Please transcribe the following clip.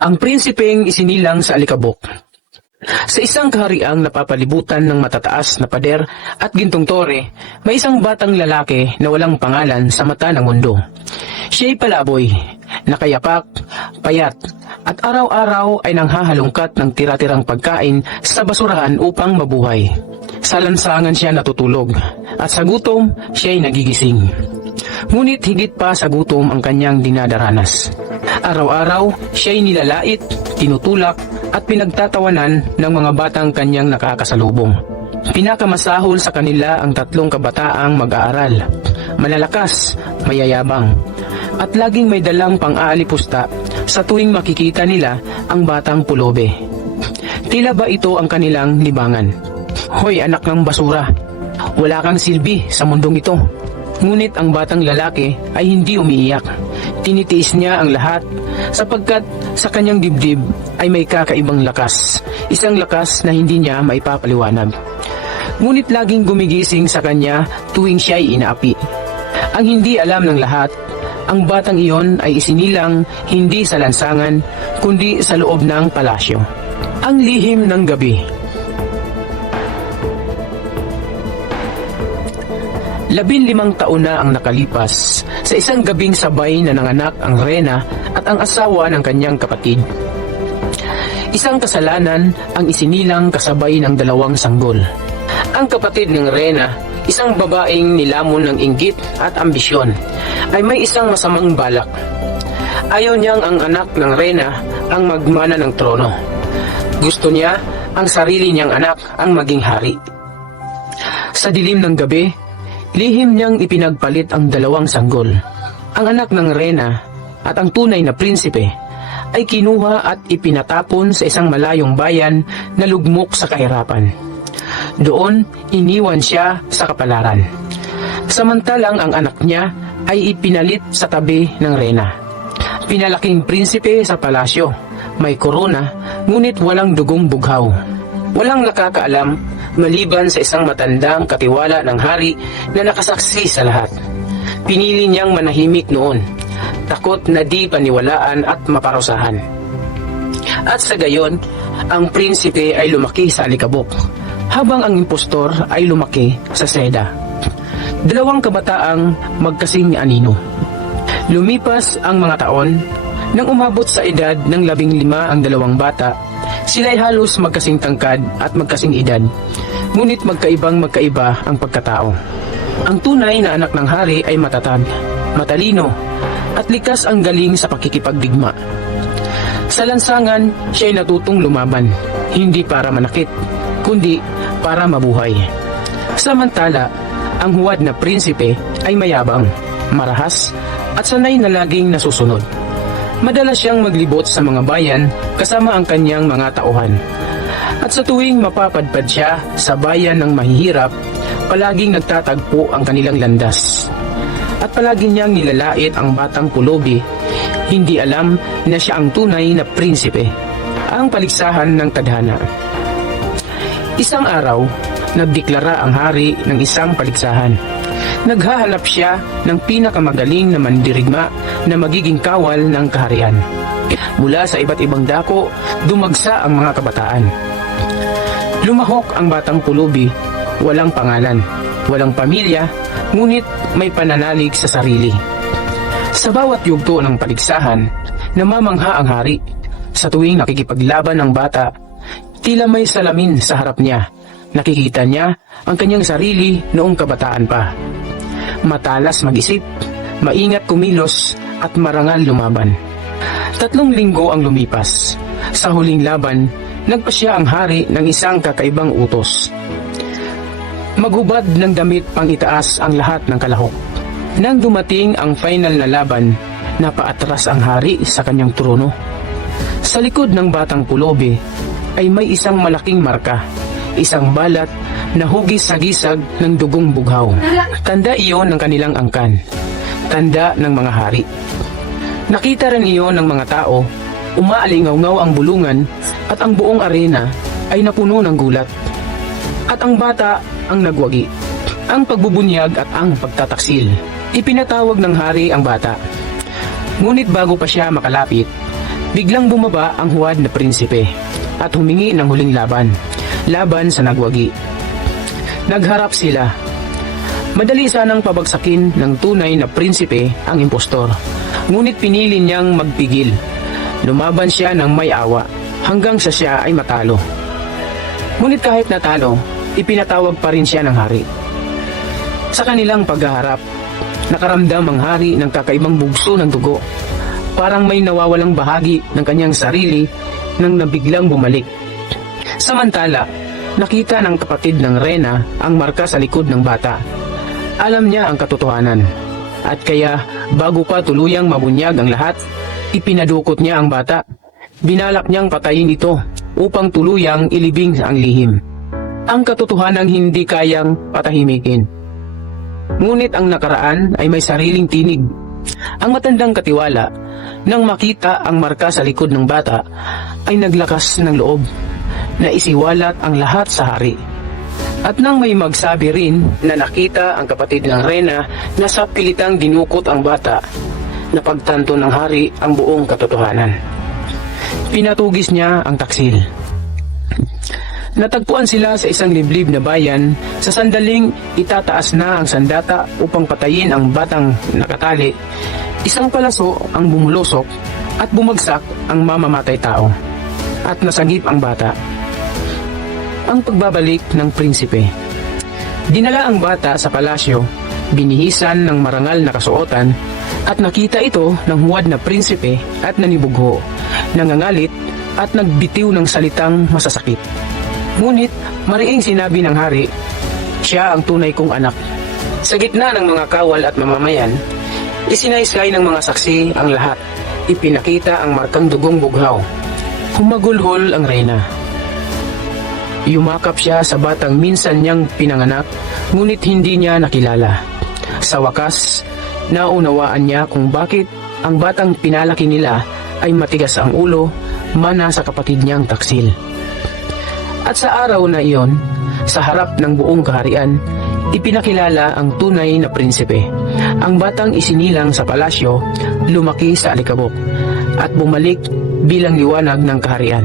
Ang prinsipeng isinilang sa alikabok. Sa isang kahariang napapalibutan ng matataas na pader at gintong tore, may isang batang lalaki na walang pangalan sa mata ng mundo. Siya'y palaboy, nakayapak, payat, at araw-araw ay nanghahalungkat ng tira-tirang pagkain sa basurahan upang mabuhay. Sa lansangan siya natutulog, at sa gutom siya'y nagigising. Ngunit higit pa sa gutom ang kanyang dinadaranas. Araw-araw siya'y nilalait, tinutulak, at pinagtatawanan ng mga batang kanyang nakakasalubong. Pinakamasahol sa kanila ang 3 kabataang mag-aaral, malalakas, mayayabang, at laging may dalang pang-aalipusta sa tuwing makikita nila ang batang pulobe. Tila ba ito ang kanilang libangan? Hoy anak ng basura, wala kang silbi sa mundong ito. Ngunit ang batang lalaki ay hindi umiiyak. Tinitiis niya ang lahat sapagkat sa kanyang dibdib ay may kakaibang lakas. Isang lakas na hindi niya maipapaliwanag. Ngunit laging gumigising sa kanya tuwing siya'y inaapi. Ang hindi alam ng lahat, ang batang iyon ay isinilang hindi sa lansangan kundi sa loob ng palasyo. Ang lihim ng gabi. 15 taon na ang nakalipas sa isang gabing sabay na nanganak ang reyna at ang asawa ng kanyang kapatid. Isang kasalanan ang isinilang kasabay ng 2 sanggol. Ang kapatid ng reyna, isang babaeng nilamon ng inggit at ambisyon, ay may isang masamang balak. Ayaw niyang ang anak ng reyna ang magmana ng trono. Gusto niya ang sarili niyang anak ang maging hari. Sa dilim ng gabi, lihim niyang ipinagpalit ang 2 sanggol. Ang anak ng reyna at ang tunay na prinsipe ay kinuha at ipinatapon sa isang malayong bayan na lugmok sa kahirapan. Doon, iniwan siya sa kapalaran. Samantalang ang anak niya ay ipinalit sa tabi ng reyna. Pinalaking prinsipe sa palasyo, may korona, ngunit walang dugong bughaw. Walang nakakaalam maliban sa isang matandang katiwala ng hari na nakasaksi sa lahat. Pinili niyang manahimik noon, takot na di paniwalaan at maparusahan. At sa gayon, ang prinsipe ay lumaki sa alikabok, habang ang impostor ay lumaki sa seda. 2 kabataang magkasing anino. Lumipas ang mga taon, nang umabot sa edad ng 15 ang 2 bata, sila'y halos magkasing tangkad at magkasing edad, ngunit magkaiba ang pagkatao. Ang tunay na anak ng hari ay matatag, matalino, at likas ang galing sa pakikipagdigma. Sa lansangan, siya'y natutong lumaban, hindi para manakit, kundi para mabuhay. Samantala, ang huwad na prinsipe ay mayabang, marahas, at sanay na laging nasusunod. Madalas siyang maglibot sa mga bayan kasama ang kanyang mga tauhan. At sa tuwing mapapadpad siya sa bayan ng mahihirap, palaging nagtatagpo ang kanilang landas. At palagi niyang nilalait ang batang pulobi, hindi alam na siya ang tunay na prinsipe, ang paligsahan ng tadhana. Isang araw, nagdeklara ang hari ng isang paligsahan. Naghahanap siya ng pinakamagaling na mandirigma na magiging kawal ng kaharian. Mula sa iba't ibang dako, dumagsa ang mga kabataan. Lumahok ang batang pulubi, walang pangalan, walang pamilya, ngunit may pananalig sa sarili. Sa bawat yugto ng paligsahan, namamangha ang hari. Sa tuwing nakikipaglaban ng bata, tila may salamin sa harap niya. Nakikita niya ang kanyang sarili noong kabataan pa. Matalas mag-isip, maingat kumilos, at marangal lumaban. 3 linggo ang lumipas. Sa huling laban, nagpasya ang hari ng isang kakaibang utos. Maghubad ng damit pang itaas ang lahat ng kalahok. Nang dumating ang final na laban, napaatras ang hari sa kanyang trono. Sa likod ng batang pulobe ay may isang malaking marka, isang balat na hugis sa gisag ng dugong bughaw. Tanda iyon ng kanilang angkan, tanda ng mga hari. Nakita rin iyon ng mga tao, umaalingaw-ngaw ang bulungan at ang buong arena ay napuno ng gulat. At ang bata ang nagwagi, ang pagbubunyag at ang pagtataksil. Ipinatawag ng hari ang bata. Ngunit bago pa siya makalapit, Biglang bumaba ang huwad na prinsipe at humingi ng huling laban sa nagwagi. Nagharap sila. Madali sanang pabagsakin ng tunay na prinsipe ang impostor, ngunit pinili niyang magpigil. Lumaban siya ng may awa hanggang sa siya ay matalo. Ngunit kahit natalo, ipinatawag pa rin siya ng hari. Sa kanilang paghaharap, nakaramdam ang hari ng kakaibang bugso ng dugo. Parang may nawawalang bahagi ng kanyang sarili nang nabiglang bumalik. Samantala, nakita ng kapatid ng reyna ang marka sa likod ng bata. Alam niya ang katotohanan, at kaya bago pa tuluyang mabunyag ang lahat, ipinadukot niya ang bata. Binalak niyang patayin ito upang tuluyang ilibing ang lihim. Ang katotohanan hindi kayang patahimikin. Ngunit ang nakaraan ay may sariling tinig. Ang matandang katiwala, nang makita ang marka sa likod ng bata, ay naglakas ng loob na isiwalat ang lahat sa hari. At nang may magsabi rin na nakita ang kapatid ng reyna na sa pilitang dinukot ang bata, napagtanto ng hari ang buong katotohanan. Pinatugis niya ang taksil. Natagpuan sila sa isang liblib na bayan. Sa sandaling itataas na ang sandata upang patayin ang batang nakatali, isang palaso ang bumulusok at bumagsak ang mamamatay tao at nasagip ang bata. Ang pagbabalik ng prinsipe. Dinala ang bata sa palasyo, binihisan ng marangal na kasuotan, at nakita ito ng huwad na prinsipe at nanibugho, nangangalit at nagbitiw ng salitang masasakit. Ngunit mariing sinabi ng hari, siya ang tunay kong anak. Sa gitna ng mga kawal at mamamayan, isinaysay ng mga saksi ang lahat. Ipinakita ang markang dugong bughaw. Humagulhol ang reyna. Yumakap siya sa batang minsan niyang pinanganak, ngunit hindi niya nakilala. Sa wakas, naunawaan niya kung bakit ang batang pinalaki nila ay matigas ang ulo, mana sa kapatid niyang taksil. At sa araw na iyon, sa harap ng buong kaharian, ipinakilala ang tunay na prinsipe. Ang batang isinilang sa palasyo, lumaki sa alikabok, at bumalik bilang liwanag ng kaharian.